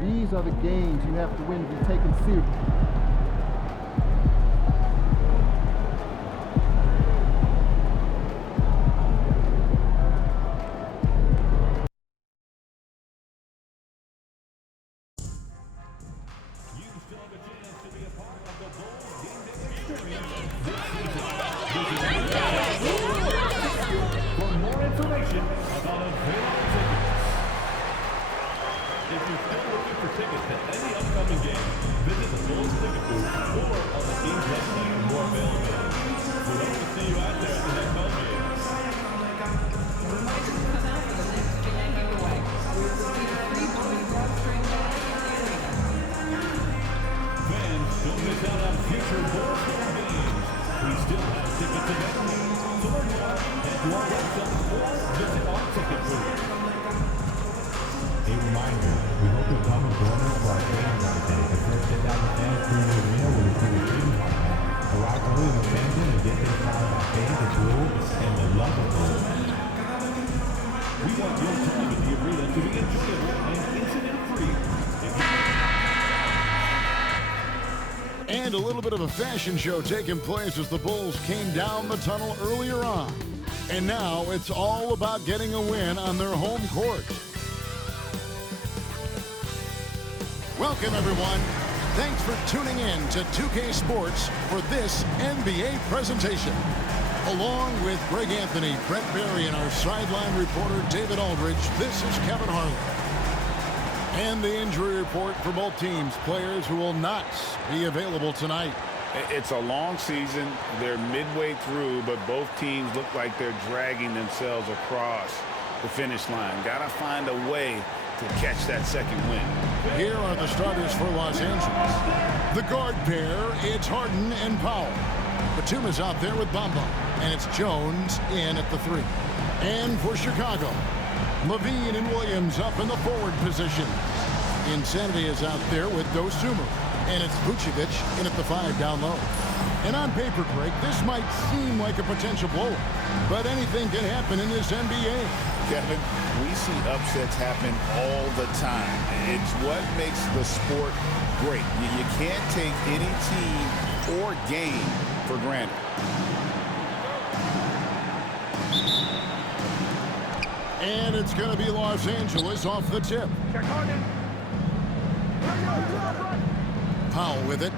These are the games you have to win to be taken seriously. For more information about available tickets. If you're still looking for tickets to any upcoming game, visit the Bulls ticket booth or on the team's website for more availability. We hope to see you out there at the next home game. Fans, don't miss out on future Bulls home games. We still have tickets available. To learn more, head to our website or visit our ticket booth. A reminder, we hope you'll come and join us for our game night day. The first sit down with fans during the arena will include a dream content. Arrive early in the fandom and get inspired by fans of Bulls and the love of Bulls. We want your time at the arena to be enjoyable and incident-free. And a little bit of a fashion show taking place as the Bulls came down the tunnel earlier on. And now it's all about getting a win on their home court. Welcome, everyone. Thanks for tuning in to 2K Sports for this NBA presentation. Along with Greg Anthony, Brett Berry, and our sideline reporter, David Aldridge, this is Kevin Harlan. And the injury report for both teams, players who will not be available tonight. It's a long season. They're midway through, but both teams look like they're dragging themselves across the finish line. Got to find a way to catch that second win. Here are the starters for Los Angeles. The guard pair, it's Harden and Powell. Batum is out there with Bamba, and it's Jones in at the 3. And for Chicago, Levine and Williams up in the forward position. Insanity is out there with Dosumu, and it's Vucevic in at the 5 down low. And on paper, Greg, this might seem like a potential blow, but anything can happen in this NBA. Kevin, we see upsets happen all the time. It's what makes the sport great. You can't take any team or game for granted. And it's going to be Los Angeles off the tip. Powell with it.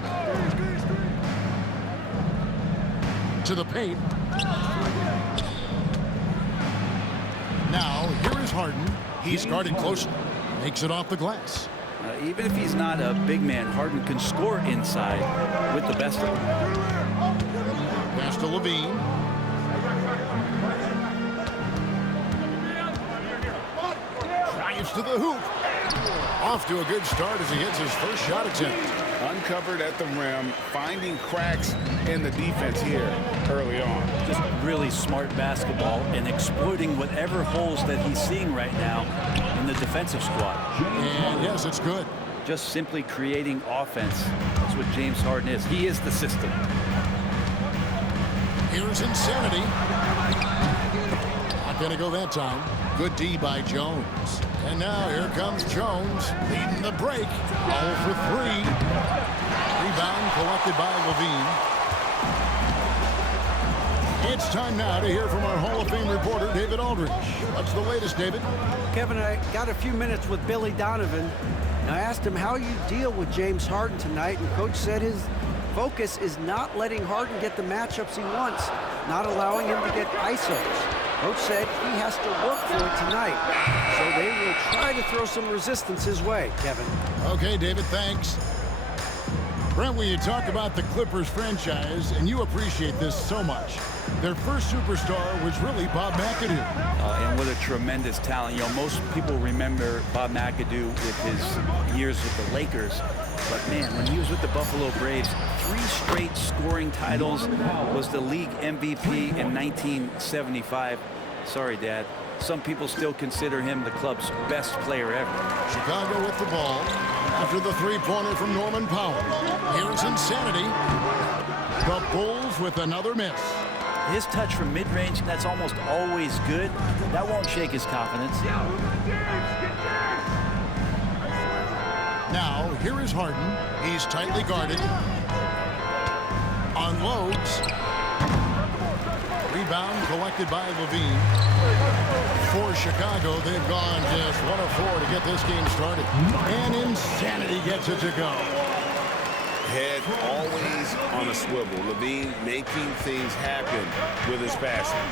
To the paint. Now, here is Harden. He's guarded closely. Makes it off the glass. Even if he's not a big man, Harden can score inside with the best of them. Pass to Levine. Drives to the hoop. Off to a good start as he hits his first shot attempt. Uncovered at the rim, finding cracks in the defense here early on. Just really smart basketball and exploiting whatever holes that he's seeing right now in the defensive squad. And yes, it's good. Just simply creating offense. That's what James Harden is. He is the system. Here's Insanity. Not going to go that time. Good D by Jones. And now here comes Jones leading the break. 0 for 3. Rebound collected by Levine. It's time now to hear from our Hall of Fame reporter, David Aldridge. What's the latest, David? Kevin, I got a few minutes with Billy Donovan. I asked him how you deal with James Harden tonight, and Coach said his focus is not letting Harden get the matchups he wants, not allowing him to get ISOs. Coach said he has to work for it tonight, so they will try to throw some resistance his way, Kevin. Okay, David, thanks. Brent, when you talk about the Clippers franchise, and you appreciate this so much, their first superstar was really Bob McAdoo. And what a tremendous talent. You know, most people remember Bob McAdoo with his years with the Lakers. But, man, when he was with the Buffalo Braves, 3 straight scoring titles, was the league MVP in 1975. Sorry, Dad. some people still consider him the club's best player ever. Chicago with the ball after the three-pointer from Norman Powell. Here's Insanity. The Bulls with another miss. His touch from mid-range, that's almost always good. That won't shake his confidence. Now, here is Harden. He's tightly guarded. Unloads. Rebound collected by Levine. For Chicago, they've gone just 1 of 4 to get this game started. And Insanity gets it to go. Head always on a swivel. Levine making things happen with his passing.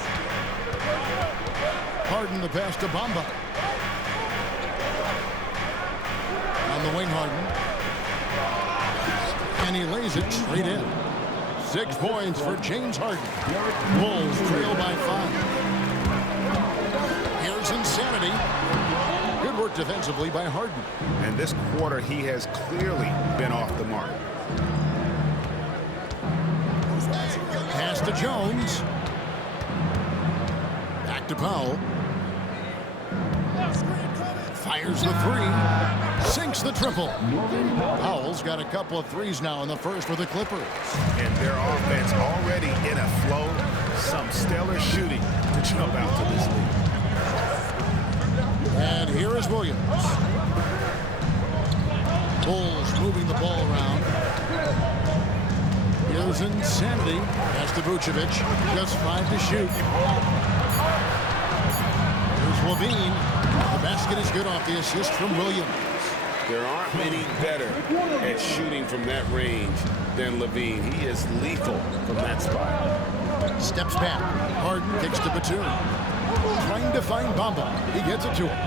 Harden the pass to Bamba. On the wing, Harden. And he lays it straight in. 6 points for James Harden. Bulls trail by 5. Here's Insanity. Good work defensively by Harden. And this quarter, he has clearly been off the mark. Pass to Jones. Back to Powell. Fires the 3. Sinks the triple. Powell's got a couple of threes now in the first for the Clippers. And their offense already in a flow. Some stellar shooting to jump out to this lead. And here is Williams. Bulls moving the ball around. Here's Insanity. Pass to Vucevic. Just 5 to shoot. Here's Levine. The basket is good off the assist from Williams. There aren't many better at shooting from that range than Levine. He is lethal from that spot. Steps back. Harden kicks to Batum. Trying to find Bamba. He gets it to him.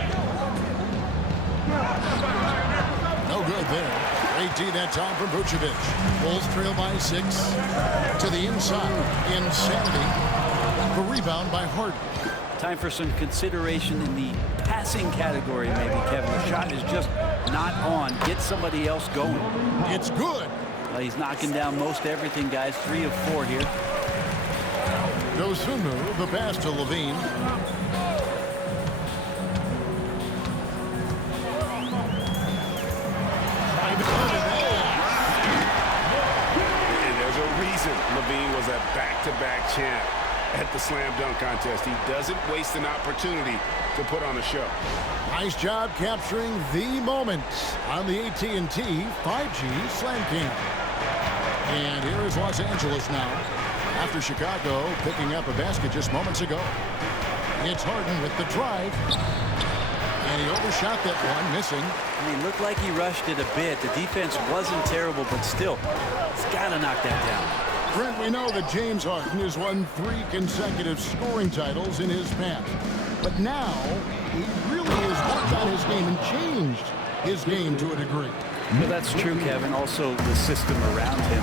No good there. Great D that time from Vucevic. Bulls trail by 6. To the inside. Insanity. The rebound by Harden. Time for some consideration in the passing category, maybe, Kevin. The shot is just not on. Get somebody else going. It's good. Well, he's knocking down most everything, guys. 3 of 4 here. Dosunmu, the pass to Levine. And there's a reason Levine was a back-to-back champ at the slam dunk contest. He doesn't waste an opportunity to put on a show. Nice job capturing the moment on the AT&T 5G Slam Cam. And here is Los Angeles now. After Chicago picking up a basket just moments ago. It's Harden with the drive. And he overshot that one, missing. I mean, looked like he rushed it a bit. The defense wasn't terrible, but still, he's got to knock that down. Brent, we know that James Harden has won 3 consecutive scoring titles in his past. But now, he really has worked on his game and changed his game to a degree. Well, that's true, Kevin. Also, the system around him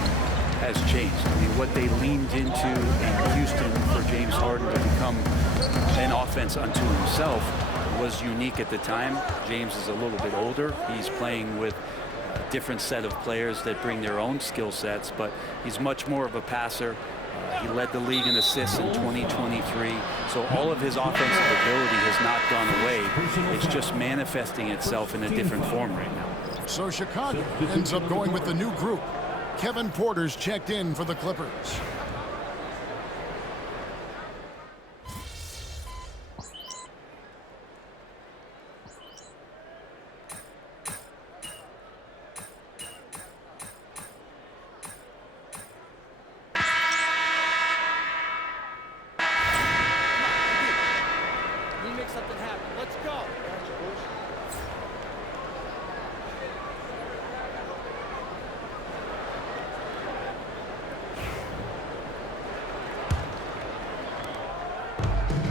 has changed. I mean, what they leaned into in Houston for James Harden to become an offense unto himself was unique at the time. James is a little bit older. He's playing with a different set of players that bring their own skill sets, but he's much more of a passer. He led the league in assists in 2023, so all of his offensive ability has not gone away. It's just manifesting itself in a different form right now. So Chicago ends up going with the new group. Kevin Porter's checked in for the Clippers.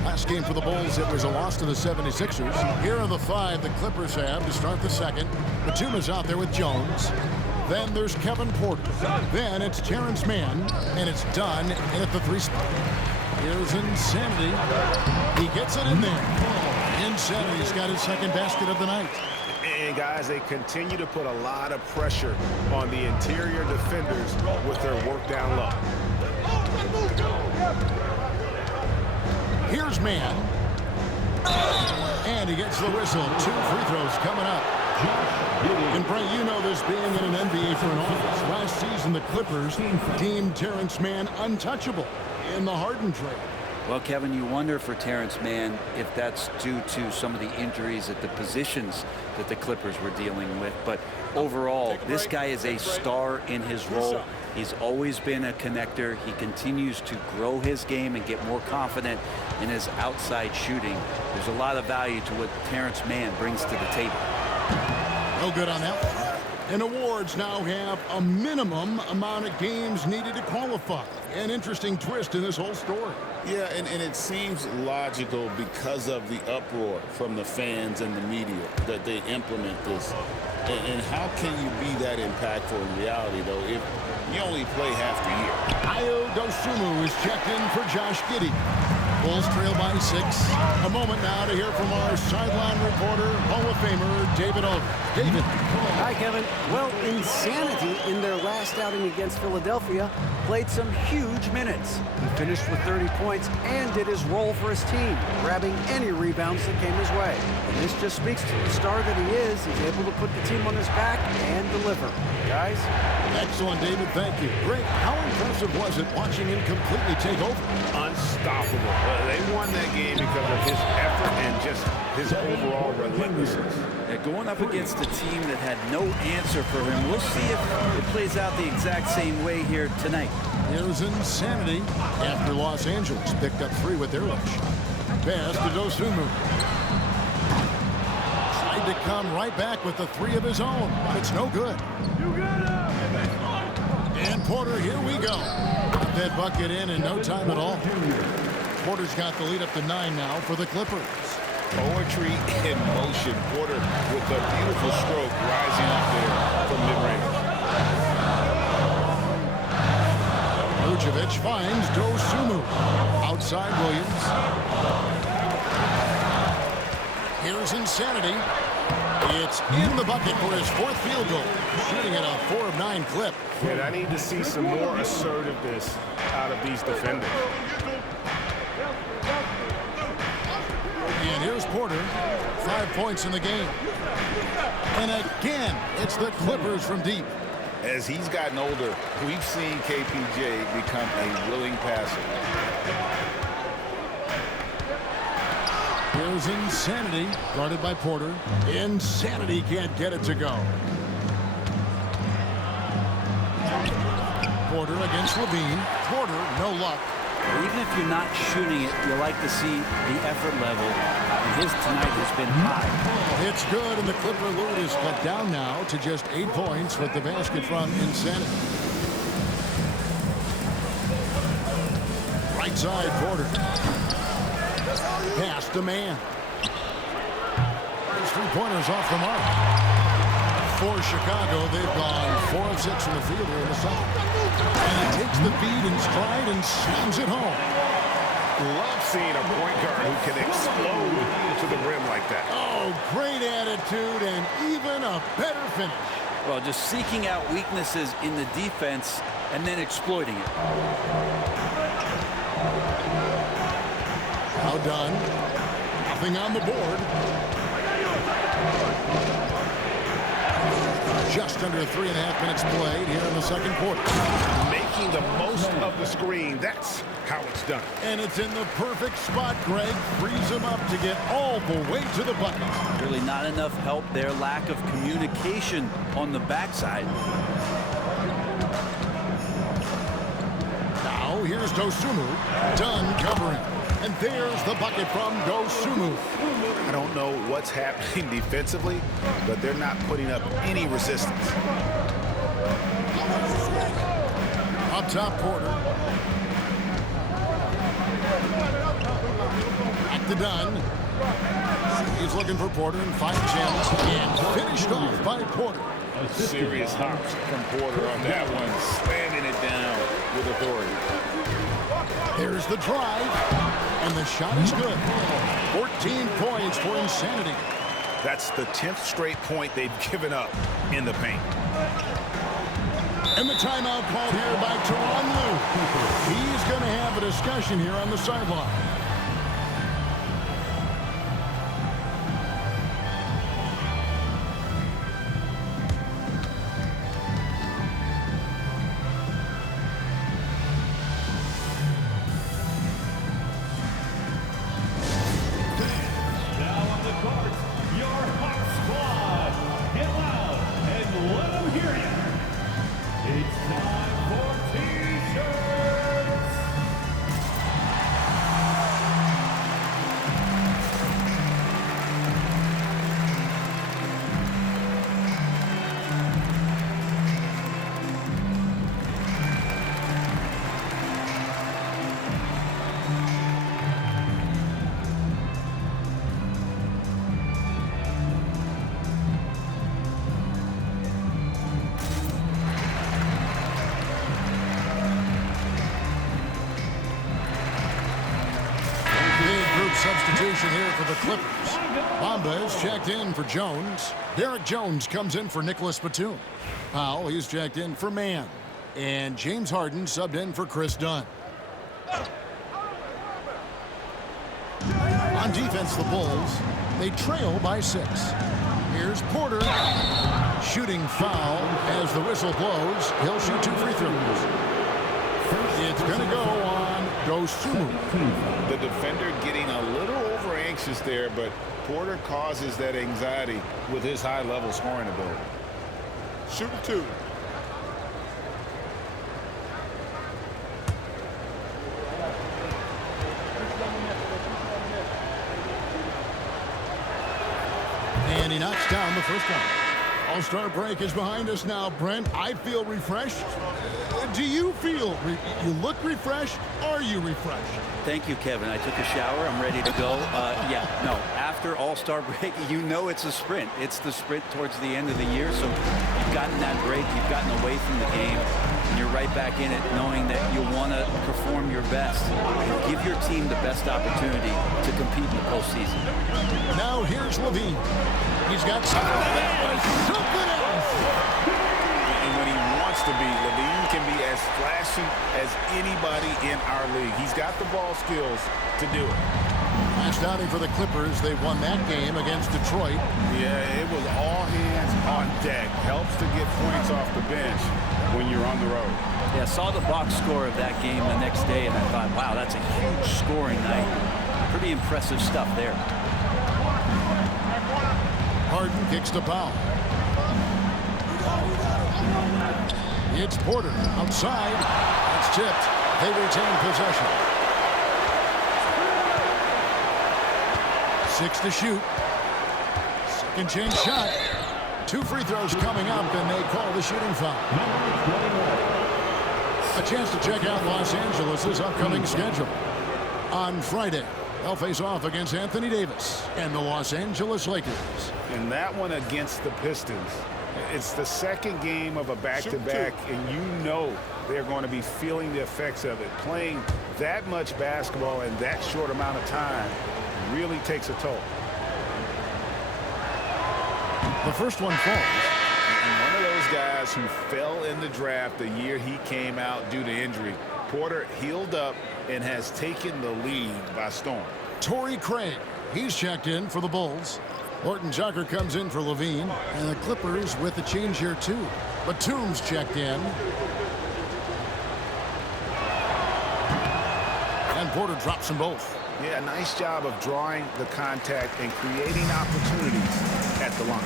Last game for the Bulls, it was a loss to the 76ers. Here are the 5 the Clippers have to start the second. Batum is out there with Jones. Then there's Kevin Porter. Then it's Terrence Mann, and it's done in at the 3 spot. Here's Insanity. He gets it in there. Insanity's got his second basket of the night. And guys, they continue to put a lot of pressure on the interior defenders with their work down low. Here's Mann. And he gets the whistle. 2 free throws coming up. And Brent, you know this being in an NBA front office. Last season, the Clippers deemed Terrence Mann untouchable in the Harden trade. Well, Kevin, you wonder for Terrence Mann if that's due to some of the injuries at the positions that the Clippers were dealing with. But overall, this guy is a star in his role. He's always been a connector. He continues to grow his game and get more confident in his outside shooting. There's a lot of value to what Terrence Mann brings to the table. No good on that one. And awards now have a minimum amount of games needed to qualify. An interesting twist in this whole story. Yeah, and it seems logical because of the uproar from the fans and the media that they implement this. And how can you be that impactful in reality, though, if you only play half the year? Ayo Dosunmu is checked in for Josh Giddey. Bulls trail by 6. A moment now to hear from our sideline reporter, Hall of Famer David Aldridge. David. Hi, Kevin. Well, Insanity in their last outing against Philadelphia played some huge minutes. He finished with 30 points and did his role for his team, grabbing any rebounds that came his way. And this just speaks to the star that he is. He's able to put the team on his back and deliver. Guys? Excellent, David. Thank you. Greg, how impressive was it watching him completely take over? Unstoppable. They won that game because of his effort and just his overall relentlessness. Going up against a team that had no answer for him. We'll see if it plays out the exact same way here tonight. Here's Insanity after Los Angeles picked up 3 with their lunch. Pass to Dosunmu. Tried to come right back with the 3 of his own, but it's no good. And Porter, here we go. Got that bucket in no time at all. Porter's got the lead up to 9 now for the Clippers. Poetry in motion. Porter with a beautiful stroke rising up there from mid-range. Vucevic finds Dosunmu. Outside Williams. Here's Insanity. It's in the bucket for his 4th field goal. Shooting at a 4 of 9 clip. And I need to see some more assertiveness out of these defenders. And here's Porter, 5 points in the game. And again, it's the Clippers from deep. As he's gotten older, we've seen KPJ become a willing passer. Here's Insanity, guarded by Porter. Insanity can't get it to go. Porter against Levine. Porter, no luck. Even if you're not shooting it, you like to see the effort level. His tonight has been high. It's good, and the Clipper lead is cut down now to just 8 points with the basket from Insanity. Right side, Porter. Pass to Man. His 3-pointers off the mark. For Chicago, they've gone 4 of 6 from the field here in the second. And he takes the feed in stride and slams it home. Love seeing a point guard who can explode to the rim like that. Oh, great attitude and even a better finish. Well, just seeking out weaknesses in the defense and then exploiting it. Now done. Nothing on the board. Just under 3.5 minutes played here in the second quarter. Making the most of the screen. That's how it's done. And it's in the perfect spot, Greg. Frees him up to get all the way to the bucket. Really not enough help there. Lack of communication on the backside. Now here's Dosunmu. Done covering. And there's the bucket from Dosunmu. I don't know what's happening defensively, but they're not putting up any resistance. Up top, Porter. Back to Dunn. He's looking for Porter and finds him. And finished off by Porter. Serious hops from Porter on that one, slamming it down with authority. There's the drive. And the shot is good. 14 points for Insanity. That's the 10th straight point they've given up in the paint. And the timeout called here by Tyronn Lue. He's going to have a discussion here on the sideline. rotation here for the Clippers. Bamba is checked in for Jones. Derek Jones comes in for Nicholas Batum. Powell, he's checked in for Mann. And James Harden subbed in for Chris Dunn. On defense, the Bulls, they trail by 6. Here's Porter. Shooting foul as the whistle blows. He'll shoot 2 free throws. It's going to go on Dosunmu. The defender getting a little over anxious there, but Porter causes that anxiety with his high-level scoring ability. Shooting 2. And he knocks down the first one. All-Star break is behind us now, Brent. I feel refreshed. Do you feel, you look refreshed? Are you refreshed? Thank you, Kevin. I took a shower. I'm ready to go. After All-Star break, you know it's a sprint. It's the sprint towards the end of the year. So you've gotten that break. You've gotten away from the game. And you're right back in it, knowing that you want to perform your best and give your team the best opportunity to compete in the postseason. Now here's Levine. He's got something else. And when he wants to be, Levine can be as flashing as anybody in our league. He's got the ball skills to do it. Last outing for the Clippers, they won that game against Detroit. Yeah, it was all hands on deck. Helps to get points off the bench when you're on the road. Yeah, saw the box score of that game the next day, and I thought, wow, that's a huge scoring night. Pretty impressive stuff there. Harden kicks to Powell. It's Porter outside. That's tipped. They retain possession. 6 to shoot. Second chance shot. 2 free throws coming up, and they call the shooting foul. A chance to check out Los Angeles' upcoming schedule. On Friday, they'll face off against Anthony Davis and the Los Angeles Lakers. And that one against the Pistons. It's the second game of a back-to-back, and you know they're going to be feeling the effects of it. Playing that much basketball in that short amount of time really takes a toll. The first one falls. And one of those guys who fell in the draft the year he came out due to injury. Porter healed up and has taken the lead by storm. Torrey Craig, he's checked in for the Bulls. Horton Tucker comes in for Levine, and the Clippers with the change here too. Batum's checked in. And Porter drops them both. Yeah, nice job of drawing the contact and creating opportunities at the line.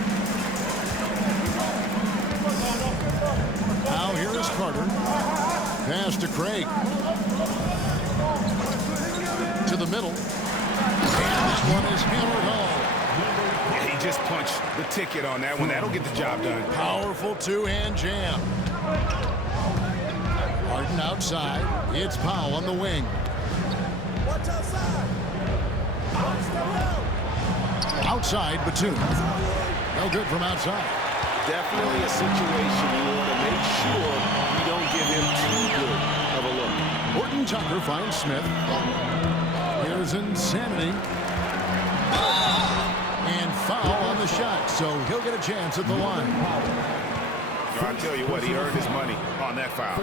Now here is Carter. Pass to Craig. To the middle. And this one is hammered home. Yeah, he just punched the ticket on that one. That'll get the job done. Powerful two-hand jam. Harden outside. It's Powell on the wing. Watch outside. Outside, Batum. No good from outside. Definitely a situation you want to make sure you don't give him too good of a look. Horton Tucker finds Smith. Here's Insanity. And foul on the shot, so he'll get a chance at the line. I'll tell you what, he earned his money on that foul.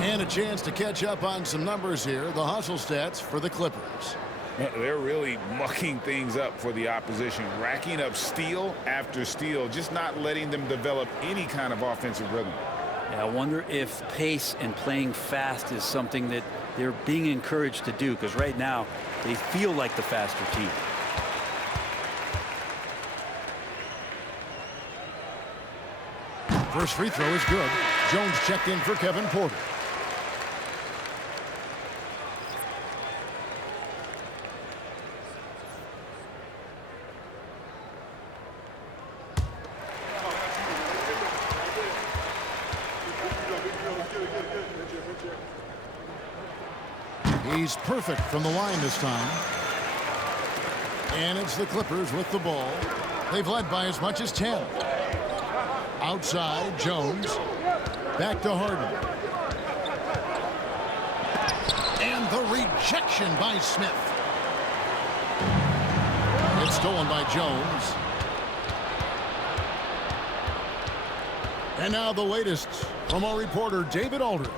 And a chance to catch up on some numbers here. The hustle stats for the Clippers. They're really mucking things up for the opposition, racking up steal after steal, just not letting them develop any kind of offensive rhythm. Yeah, I wonder if pace and playing fast is something that they're being encouraged to do, because right now they feel like the faster team. First free throw is good. Jones checked in for Kevin Porter. He's perfect from the line this time. And it's the Clippers with the ball. They've led by as much as 10. Outside, Jones. Back to Harden. And the rejection by Smith. It's stolen by Jones. And now the latest from our reporter, David Aldridge.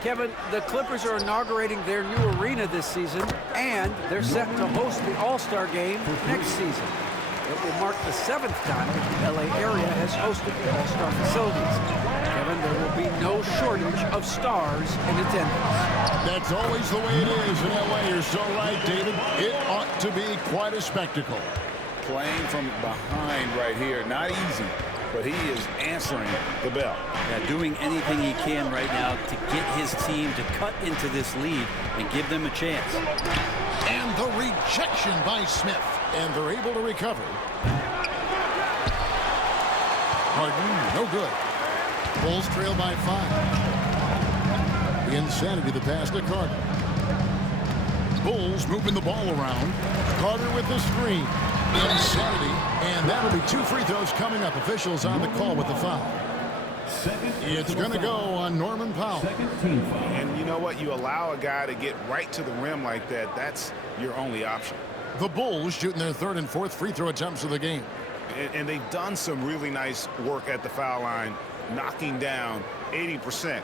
Kevin, the Clippers are inaugurating their new arena this season, and they're set to host the All-Star Game next season. It will mark the 7th time that the LA area has hosted the All-Star facilities. Kevin, there will be no shortage of stars in attendance. That's always the way it is in LA. You're so right, David. It ought to be quite a spectacle. Playing from behind right here, not easy, but he is answering the bell. Yeah, doing anything he can right now to get his team to cut into this lead and give them a chance. And the rejection by Smith. And they're able to recover. Harden, no good. Bulls trail by 5. The insanity of the pass to Carter. Bulls moving the ball around. Carter with the screen. Insanity. And that'll be 2 free throws coming up. Officials on the call with the foul. It's going to go on Norman Powell. And you know what? You allow a guy to get right to the rim like that. That's your only option. The Bulls shooting their 3rd and 4th free throw attempts of the game. And they've done some really nice work at the foul line, knocking down 80%.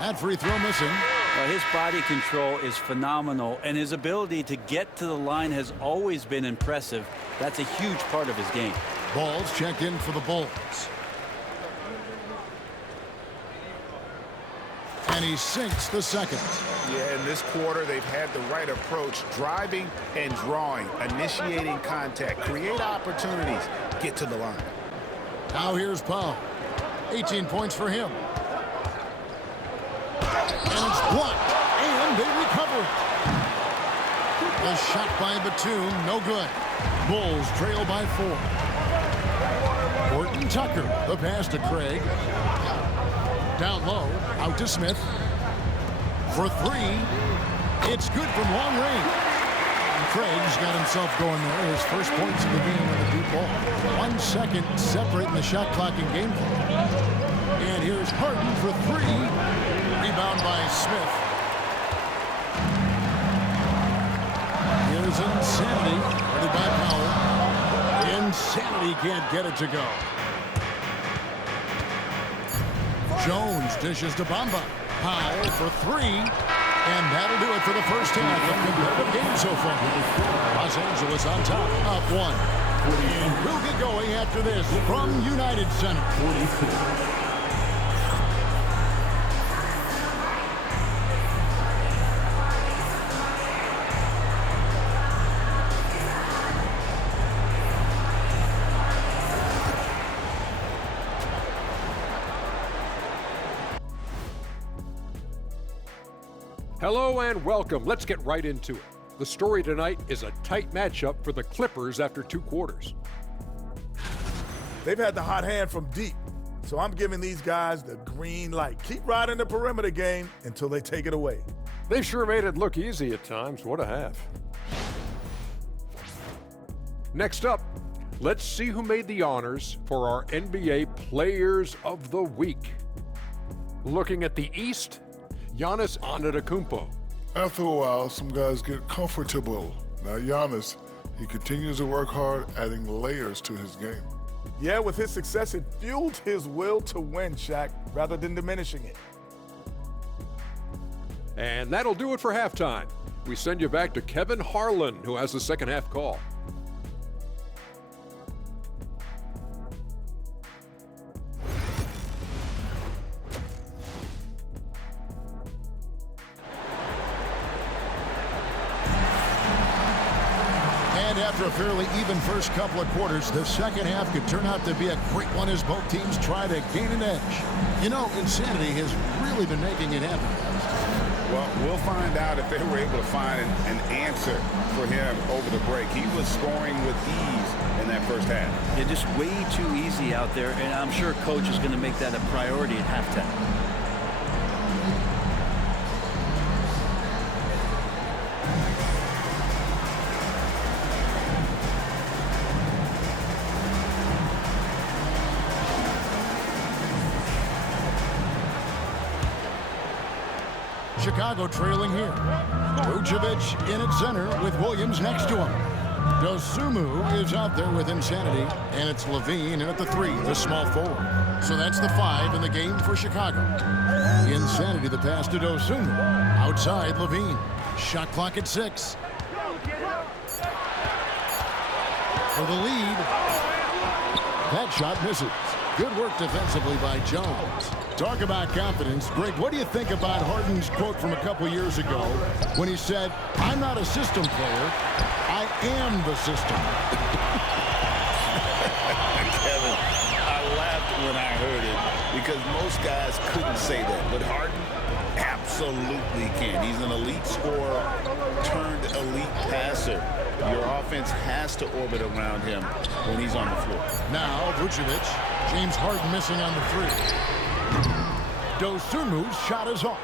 That free throw missing. Well, his body control is phenomenal, and his ability to get to the line has always been impressive. That's a huge part of his game. Balls checked in for the Bulls. And he sinks the second. Yeah, in this quarter, they've had the right approach, driving and drawing, initiating contact, create opportunities, get to the line. Now here's Powell. 18 points for him. And it's blocked. And they recover it. A shot by Batum, no good. Bulls trail by 4. Horton Tucker, the pass to Craig. Down low, out to Smith. For 3. It's good from long range. And Craig's got himself going there. His first points of the game on the deep ball. 1 second separating the shot clock and game clock. And here's Harden for 3. Rebound by Smith. Here's Insanity. Ready by Powell. Insanity can't get it to go. Jones dishes to Bamba. Powell for 3. And that'll do it for the first half. A competitive game so far. Los Angeles on top, up 1. And we'll get going after this from United Center. Hello and welcome. Let's get right into it. The story tonight is a tight matchup for the Clippers after 2 quarters. They've had the hot hand from deep, so I'm giving these guys the green light. Keep riding the perimeter game until they take it away. They sure made it look easy at times. What a half. Next up, let's see who made the honors for our NBA Players of the Week. Looking at the East, Giannis Antetokounmpo. After a while, some guys get comfortable. Now Giannis, he continues to work hard, adding layers to his game. Yeah, with his success, it fueled his will to win, Shaq, rather than diminishing it. And that'll do it for halftime. We send you back to Kevin Harlan, who has the second half call. After a fairly even first couple of quarters, the second half could turn out to be a great one as both teams try to gain an edge. You know, Insanity has really been making it happen. Well, we'll find out if they were able to find an answer for him over the break. He was scoring with ease in that first half. Yeah, just way too easy out there, and I'm sure Coach is going to make that a priority at halftime. Chicago trailing here. Vucevic in at center with Williams next to him. Dosunmu is out there with Insanity, and it's Levine in at the 3, the small forward. So that's the 5 in the game for Chicago. Insanity, the pass to Dosunmu. Outside, Levine. Shot clock at 6. For the lead. That shot misses. Good work defensively by Jones. Talk about confidence. Greg, what do you think about Harden's quote from a couple years ago when he said, "I'm not a system player, I am the system"? Kevin, I laughed when I heard it because most guys couldn't say that, but Harden absolutely can. He's an elite scorer turned elite passer. Your offense has to orbit around him when he's on the floor. Now Vucevic. James Harden missing on the 3. Dosunmu's shot is off.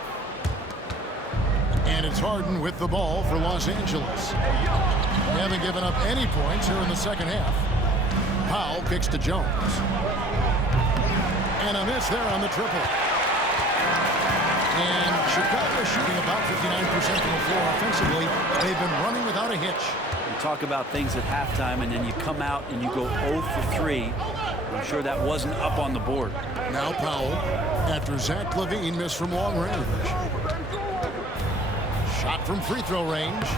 And it's Harden with the ball for Los Angeles. They haven't given up any points here in the second half. Powell kicks to Jones. And a miss there on the triple. And Chicago shooting about 59% from the floor offensively. They've been running without a hitch. You talk about things at halftime, and then you come out and you go 0 for 3. I'm sure that wasn't up on the board. Now Powell, after Zach LaVine missed from long range. Shot from free throw range.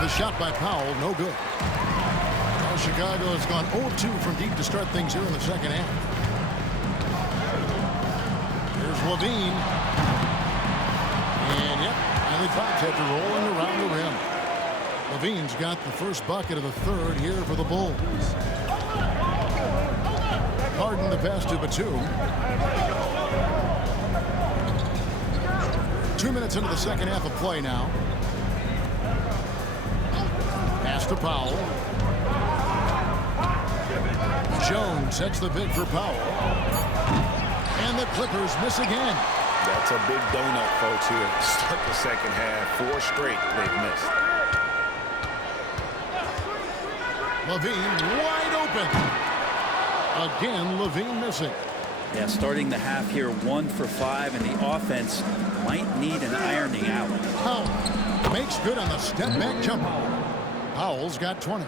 The shot by Powell, no good. Now Chicago has gone 0-2 from deep to start things here in the second half. Here's LaVine. And yep, finally Fox after rolling around the rim. LaVine's got the first bucket of the third here for the Bulls. Harden the pass to Batum. 2 minutes into the second half of play now. Pass to Powell. Jones sets the big for Powell. And the Clippers miss again. That's a big donut, folks, here. Start the second half. 4 straight they've missed. LaVine wide open. Again, LaVine missing. Yeah, starting the half here 1 for 5, and the offense might need an ironing out. Powell makes good on the step back jumper. Powell's got 20.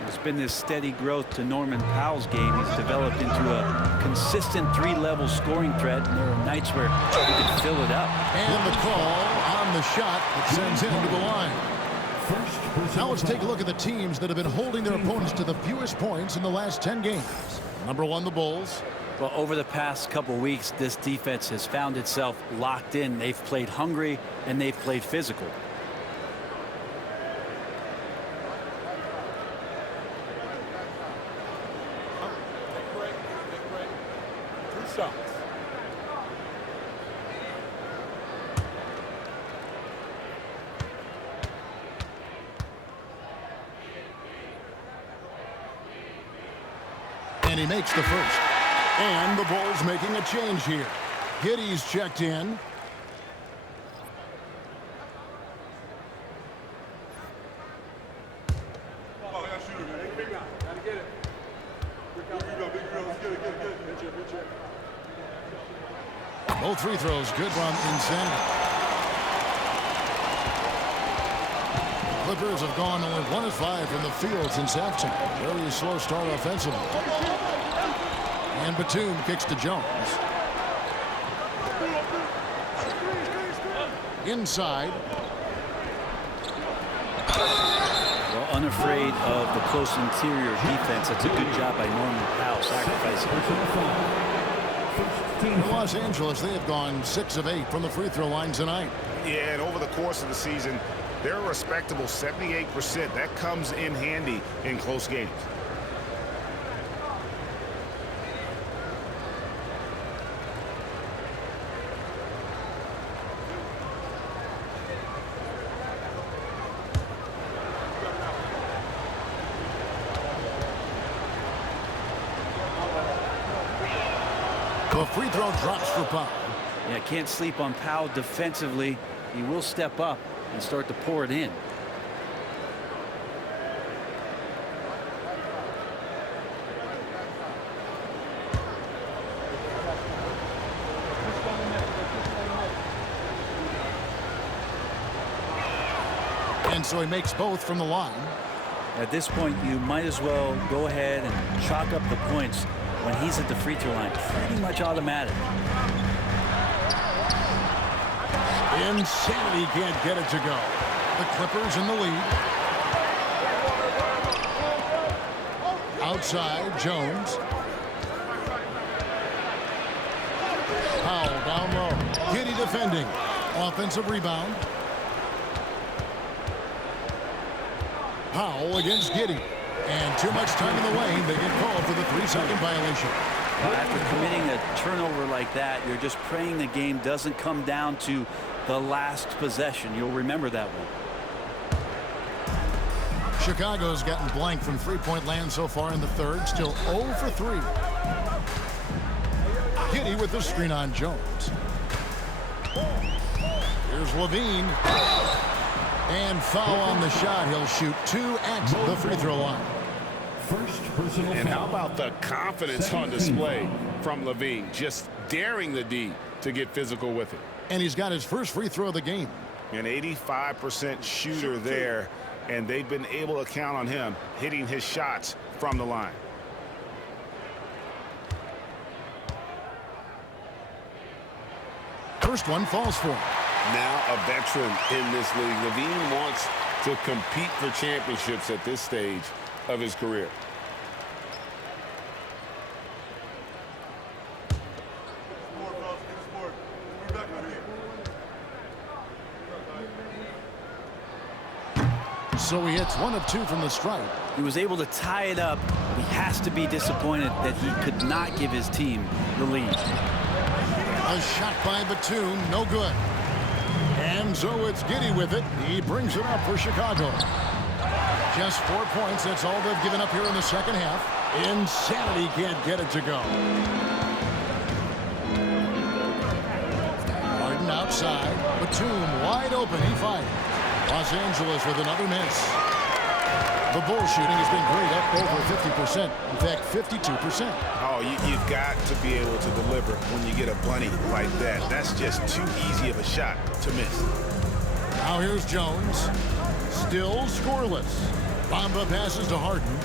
There's been this steady growth to Norman Powell's game. He's developed into a consistent 3-level scoring threat, and there are nights where he can fill it up. And the call on the shot that sends him to the line. Now let's take a look at the teams that have been holding their opponents to the fewest points in the last 10 games. Number 1, the Bulls. Well, over the past couple weeks, this defense has found itself locked in. They've played hungry, and they've played physical. And he makes the first. And the Bulls making a change here. Giddey's checked in. Both free throws good from Insanity. Clippers have gone only 1 of 5 from the field since halftime. Very slow start offensively. And Batum kicks to Jones. Inside. Well, unafraid of the close interior defense. That's a good job by Norman Powell sacrificing. In Los Angeles, they have gone 6 of 8 from the free throw line tonight. Yeah, and over the course of the season, they're a respectable 78%. That comes in handy in close games. The free throw drops for Powell. Yeah, can't sleep on Powell defensively. He will step up and start to pour it in. And so he makes both from the line. At this point, you might as well go ahead and chalk up the points when he's at the free throw line. Pretty much automatic. Insanity can't get it to go. The Clippers in the lead. Outside, Jones. Powell down low. Giddey defending. Offensive rebound. Powell against Giddey. And too much time in the lane. They get called for the 3-second violation. After committing a turnover like that, you're just praying the game doesn't come down to the last possession. You'll remember that one. Chicago's gotten blank from three-point land so far in the third. Still 0 for 3. Giddey with the screen on Jones. Here's Levine. And foul on the shot. He'll shoot 2 at the free throw line. First personal And how foul. about the confidence on display from Levine? Just daring the D to get physical with it. And he's got his first free throw of the game. An 85% shooter there, and they've been able to count on him hitting his shots from the line. First one falls for him. Now a veteran in this league. Levine wants to compete for championships at this stage of his career. So he hits 1 of 2 from the stripe. He was able to tie it up. He has to be disappointed that he could not give his team the lead. A shot by Batum, no good. And so it's Giddey with it. He brings it up for Chicago. Just 4 points. That's all they've given up here in the second half. Insanity can't get it to go. Harden outside. Batum wide open. He fires. Los Angeles with another miss. The bull shooting has been great, up over 50%. In fact, 52%. Oh, you've got to be able to deliver when you get a bunny like that. That's just too easy of a shot to miss. Now here's Jones. Still scoreless. Bamba passes to Harden.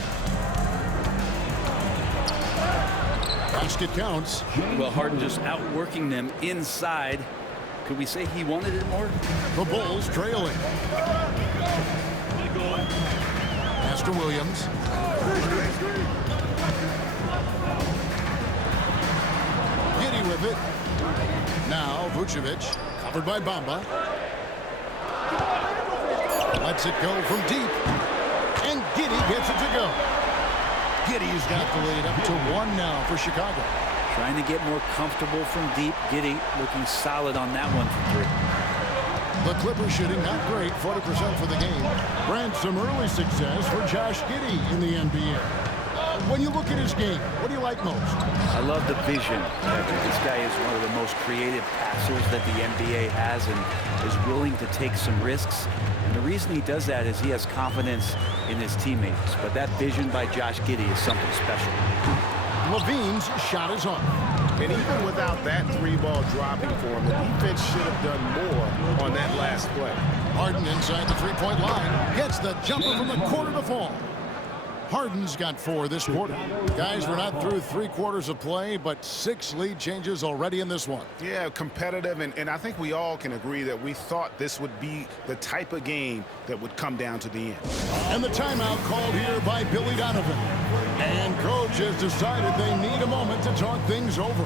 Basket counts. Well, Harden just outworking them inside. Could we say he wanted it more? The Bulls trailing. Pass to Williams. Giddey with it. Now Vucevic, covered by Bamba. Lets it go from deep. And Giddey gets it to go. Giddey's got the lead up to 1 now for Chicago. Trying to get more comfortable from deep. Giddey looking solid on that one from 3. The Clippers shooting not great, 40% for the game. Brand, some early success for Josh Giddey in the NBA. When you look at his game, what do you like most? I love the vision. This guy is one of the most creative passers that the NBA has and is willing to take some risks. And the reason he does that is he has confidence in his teammates. But that vision by Josh Giddey is something special. Levine's shot is on. And even without that 3-ball dropping for him, the defense should have done more on that last play. Harden inside the 3-point line. Gets the jumper from the corner to fall. Harden's got 4 this quarter. Guys, we're not through 3 quarters of play, but 6 lead changes already in this one. Yeah, competitive, and I think we all can agree that we thought this would be the type of game that would come down to the end. And the timeout called here by Billy Donovan. And coach has decided they need a moment to talk things over.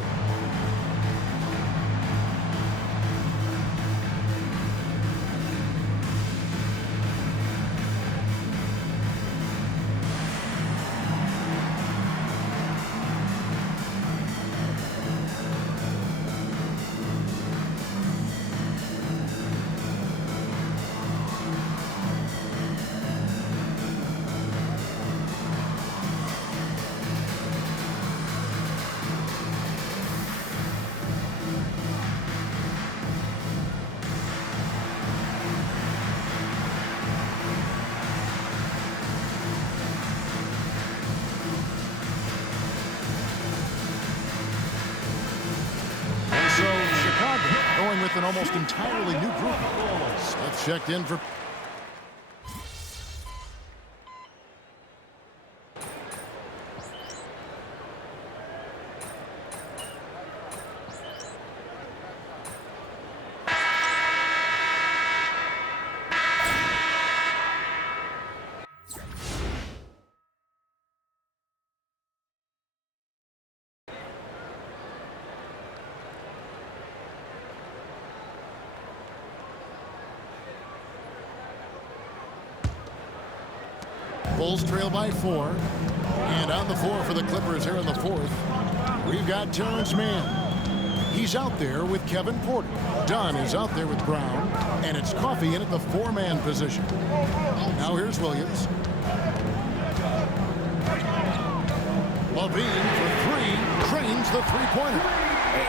Going with an almost entirely new group. Smith checked in for Bulls trail by 4. And on the floor for the Clippers here in the 4th, we've got Terrence Mann. He's out there with Kevin Porter. Dunn is out there with Brown. And it's Coffey in at the 4-man position. Now here's Williams. Levine for 3, drains the three-pointer.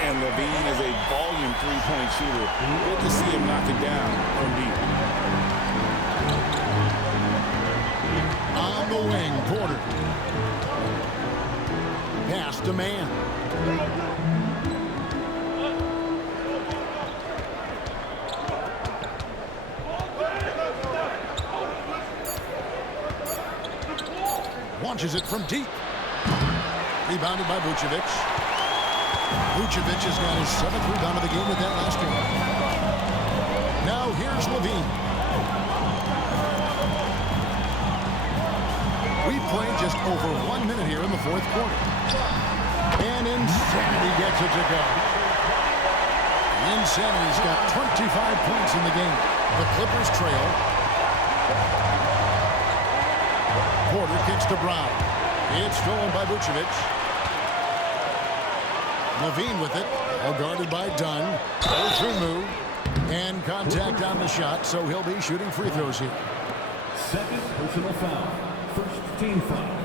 And Levine is a volume three-point shooter. Good to see him knock it down from deep. On the wing, Porter. Pass to Mann. Launches it from deep. Rebounded by Vucevic. Vucevic has got his 7th rebound of the game with that last one. Now here's Levine. We played just over 1 minute here in the 4th quarter. And Insanity gets it to go. Insanity's got 25 points in the game. The Clippers trail. Porter kicks to Brown. It's stolen by Vucevic. Levine with it. All guarded by Dunn. Goes through move. And contact on the shot, so he'll be shooting free throws here. Second personal foul. First team foul.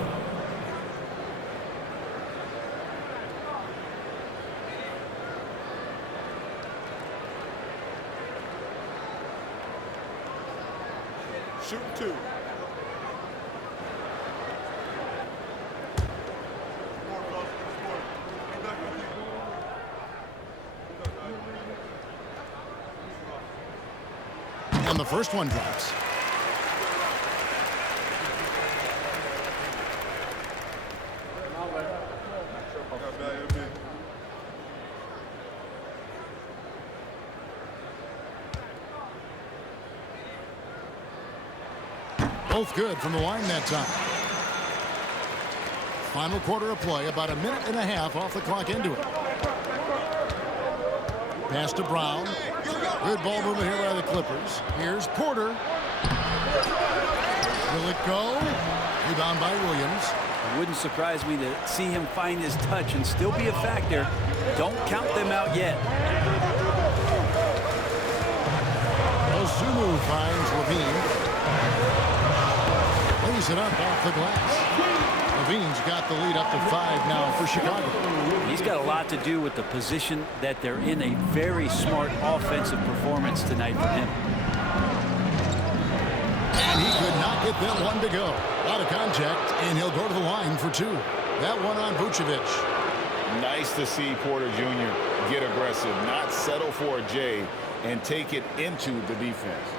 Shoot 2. And the first one drops. Both good from the line that time. Final quarter of play, about a minute and a half off the clock into it. Pass to Brown. Good ball movement here by the Clippers. Here's Porter. Will it go? Rebound by Williams. It wouldn't surprise me to see him find his touch and still be a factor. Don't count them out yet. Ozumu finds Levine. Lays it up off the glass. Levine's got the lead up to 5 now for Chicago. He's got a lot to do with the position that they're in. A very smart offensive performance tonight for him. And he could not get that one to go. Out of contact, and he'll go to the line for 2. That one on Vucevic. Nice to see Porter Jr. get aggressive, not settle for a J, and take it into the defense.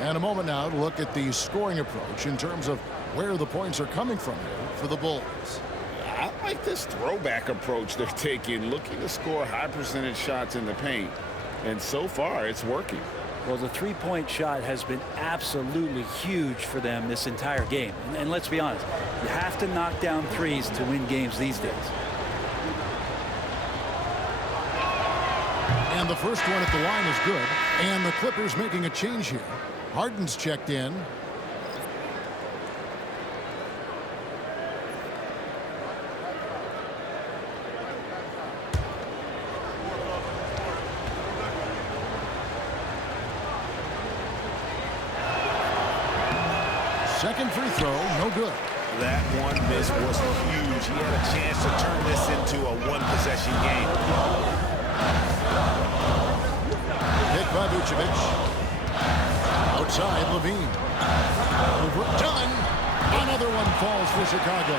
And a moment now to look at the scoring approach in terms of where the points are coming from here for the Bulls. I like this throwback approach they're taking, looking to score high percentage shots in the paint. And so far, it's working. Well, the three-point shot has been absolutely huge for them this entire game. And let's be honest, you have to knock down threes to win games these days. And the first one at the line is good. And the Clippers making a change here. Harden's checked in. Second free throw, no good. That one miss was huge. He had a chance to turn this into a one-possession game. Hit by Vucevic. Outside, Levine. Overdone. Another one falls for Chicago.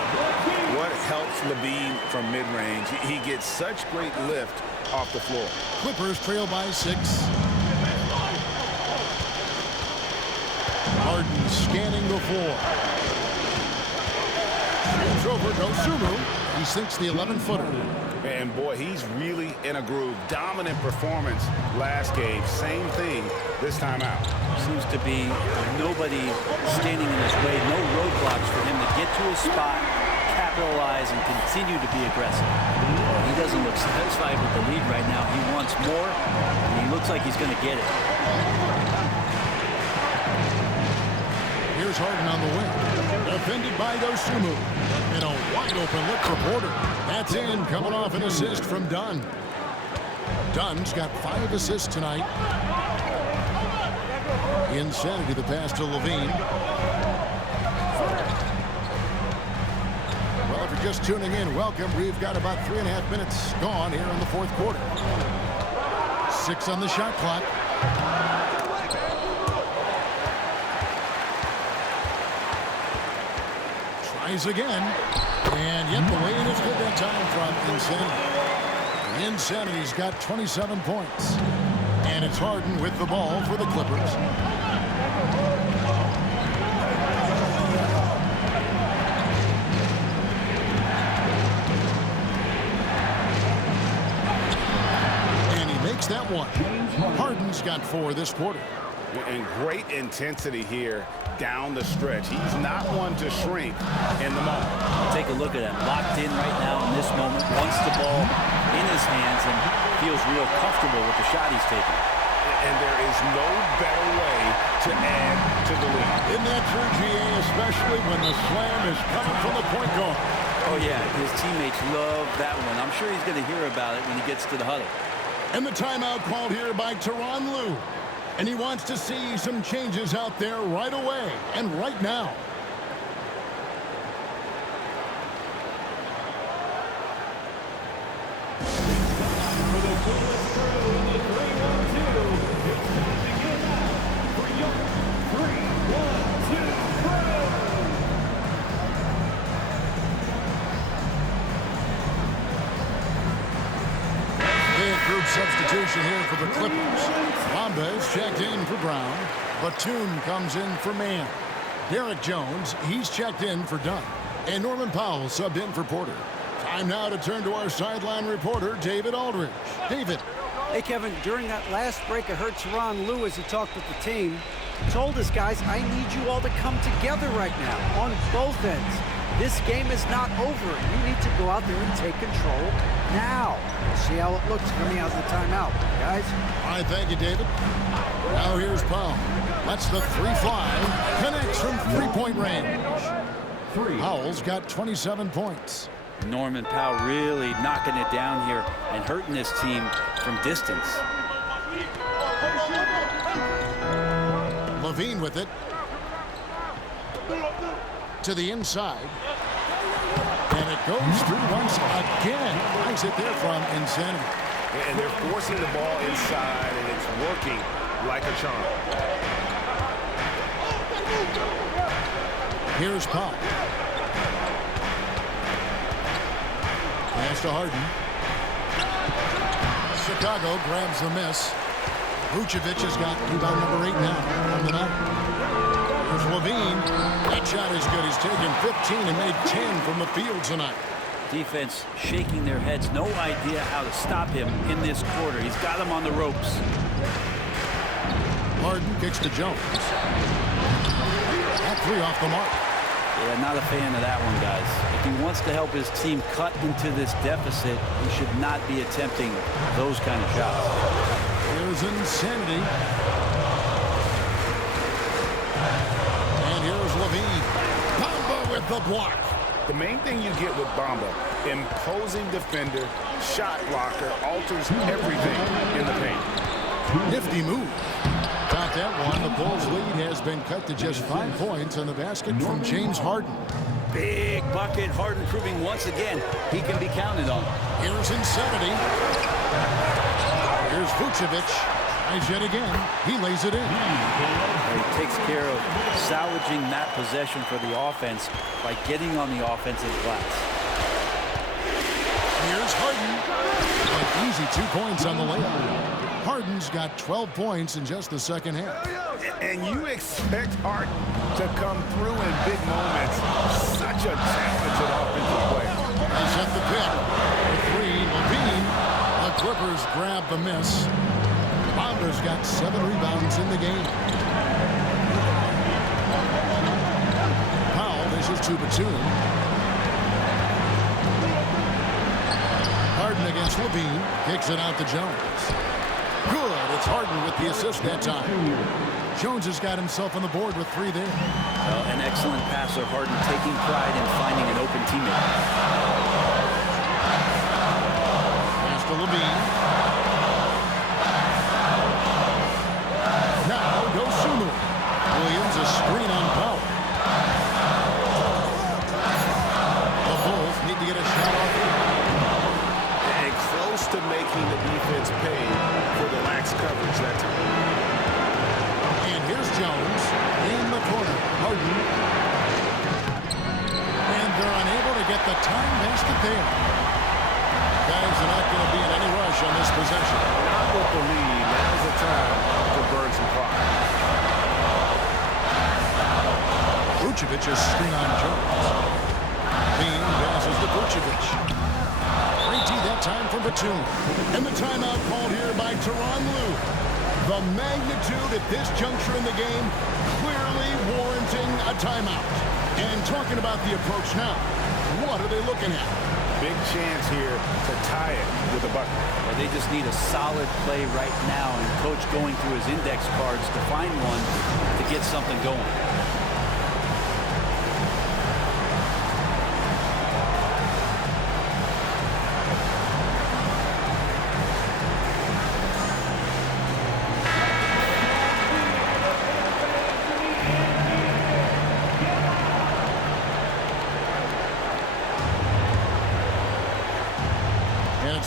What helps Levine from mid-range? He gets such great lift off the floor. Clippers trail by 6. Harden scanning the floor. It's over to Ozumu. He sinks the 11-footer. And boy, he's really in a groove. Dominant performance last game. Same thing this time out. Seems to be nobody standing in his way. No roadblocks for him to get to his spot, capitalize, and continue to be aggressive. He doesn't look satisfied with the lead right now. He wants more, and he looks like he's going to get it. Here's Here's Harden on the wing. Defended by Dosunmu. And a wide open look for Porter. That's in, coming off an assist from Dunn. Dunn's got 5 assists tonight. Insanity the pass to Levine. Well, if you're just tuning in, welcome. We've got about 3.5 minutes gone here in the fourth quarter. 6 on the shot clock. Tries again. And yet the lane is good that time from Insanity. Insanity's got 27 points. And it's Harden with the ball for the Clippers. And he makes that one. Harden's got 4 this quarter. And great intensity here down the stretch. He's not one to shrink in the moment. Take a look at him. Locked in right now in this moment. Wants the ball in his hands and feels real comfortable with the shot he's taking. And there is no better way to add to the lead. Isn't that true, GA, especially when the slam is coming from the point guard? Oh, yeah. His teammates love that one. I'm sure he's going to hear about it when he gets to the huddle. And the timeout called here by Tyronn Lue. And he wants to see some changes out there right away and right now. Group substitution here for the Clippers. Bamba is checked in for Brown. Batum comes in for Mann. Derek Jones, he's checked in for Dunn. And Norman Powell subbed in for Porter. Time now to turn to our sideline reporter, David Aldridge. David. Hey, Kevin, during that last break, I heard Tyronn Lue as he talked with the team. Told us, guys, I need you all to come together right now on both ends. This game is not over. You need to go out there and take control now. See how it looks coming out of the timeout, guys. All right, thank you, David. Now here's Powell. That's the 3-5. Connects from three-point range. Powell's got 27 points. Norman Powell really knocking it down here and hurting this team from distance. Levine with it. To the inside. And it goes through once again. Nice hit there from Insanity. And they're forcing the ball inside, and it's working like a charm. Here's Powell. Pass to Harden. Chicago grabs the miss. Vucevic has got rebound number 8 now on the night. There's Levine. That shot is good. He's taken 15 and made 10 from the field tonight. Defense shaking their heads. No idea how to stop him in this quarter. He's got him on the ropes. Harden kicks to Jones. That 3 off the mark. Yeah, not a fan of that one, guys. If he wants to help his team cut into this deficit, he should not be attempting those kind of shots. Here's Insanity. And here's Levine. Bamba with the block. The main thing you get with Bamba, imposing defender, shot blocker, alters everything in the paint. Nifty move. Got that one. The Bulls' lead has been cut to just 5 points on the basket from James Harden. Big bucket. Harden proving once again he can be counted on. Here's Insanity. Here's Vucevic. Tries yet again. He lays it in. He takes care of salvaging that possession for the offense by getting on the offensive glass. Here's Harden. An easy 2 points on the layup. Harden's got 12 points in just the second half. And you expect Harden to come through in big moments. Such a talented offensive player. They set the pick. The 3, Levine. The Clippers grab the miss. Bamba's got 7 rebounds in the game. Powell dishes to Batum. Harden against Levine. Kicks it out to Jones. Good. It's Harden with the assist that time. Jones has got himself on the board with 3 there. Well, an excellent passer. Harden taking pride in finding an open teammate. Pass to Levine. Now goes Sumu. Williams a screen on Powell. The Bulls need to get a shot off here. And close to making the defense pay for the lax coverage that time. And here's Jones in the corner. Harden. And they're unable to get the time basket there. Guys are not going to be in any rush on this possession. Not with the lead. Now's the time to burn some clock. Vucevic's screen on Jones. Bean passes to Vucevic. Great D that time from Batum. And the timeout called here by Tyronn Lue. The magnitude at this juncture in the game clearly warranting a timeout. And talking about the approach now, what are they looking at? Big chance here to tie it with a bucket. Well, they just need a solid play right now, and Coach going through his index cards to find one to get something going.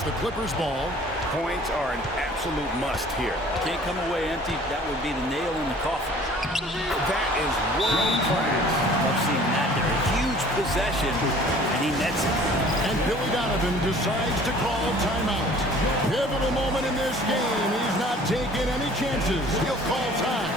The Clippers ball. Points are an absolute must here. Can't come away empty. That would be the nail in the coffin. That is world class. Love seeing that there. A huge possession, and he nets it. And Billy Donovan decides to call timeout. Pivotal moment in this game. He's not taking any chances. He'll call time.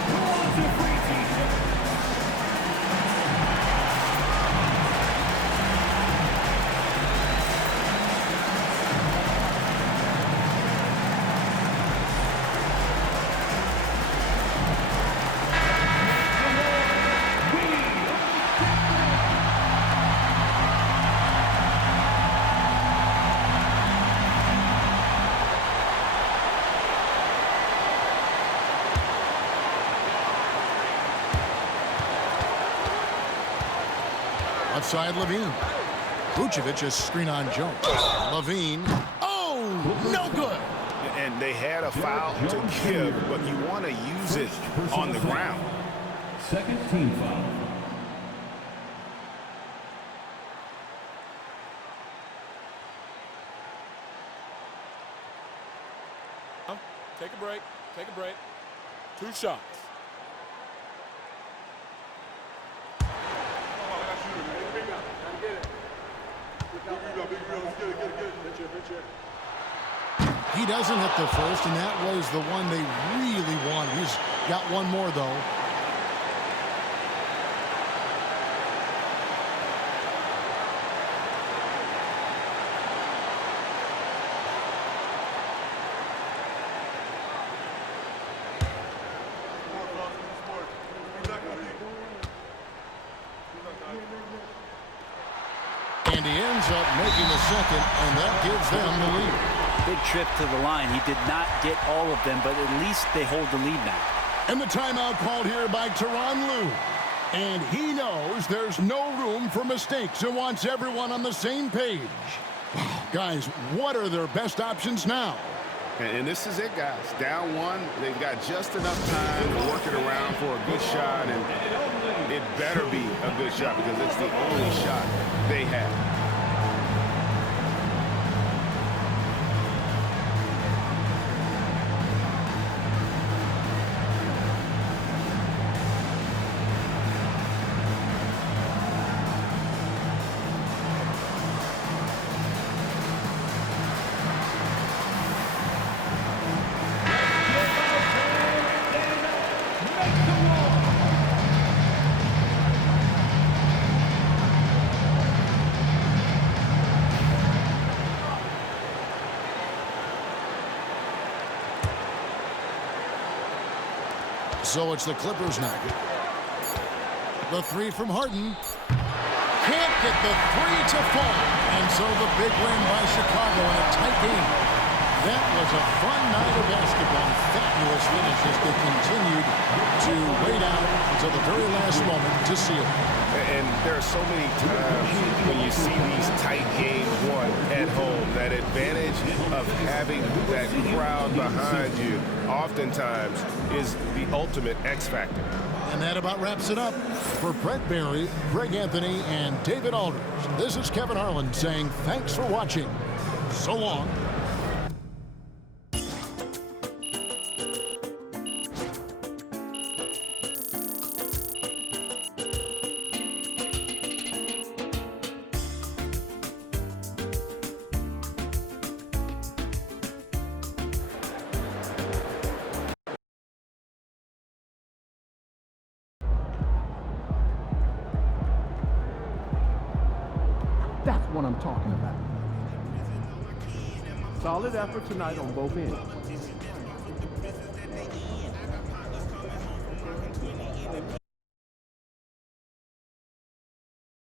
Outside Levine. Vucevic's screen on Jones. Levine. Oh, no good. And they had a foul to give, but you want to use it on the ground. Second team foul. Take a break. Take a break. 2 shots. He doesn't hit the first, and that was the one they really wanted. He's got one more, though. And he ends up making the second, and that gives them the lead. Big trip to the line. He did not get all of them, but at least they hold the lead now. And the timeout called here by Tyronn Lue. And he knows there's no room for mistakes and wants everyone on the same page. Guys, what are their best options now? And this is it, guys. Down 1, they've got just enough time to work it around for a good shot, and it better be a good shot because it's the only shot they have. So it's the Clippers now. The 3 from Harden. Can't get the 3 to fall. And so the big win by Chicago in a tight game. That was a fun night of basketball. Fabulous finish as they continued to wait out until the very last moment to seal it. And there are so many times when you see these tight games won at home, that advantage of having that crowd behind you oftentimes is the ultimate X factor. And that about wraps it up. For Brett Barry, Greg Anthony, and David Aldridge, this is Kevin Harlan saying thanks for watching. So long. That's what I'm talking about. Solid effort tonight on both ends.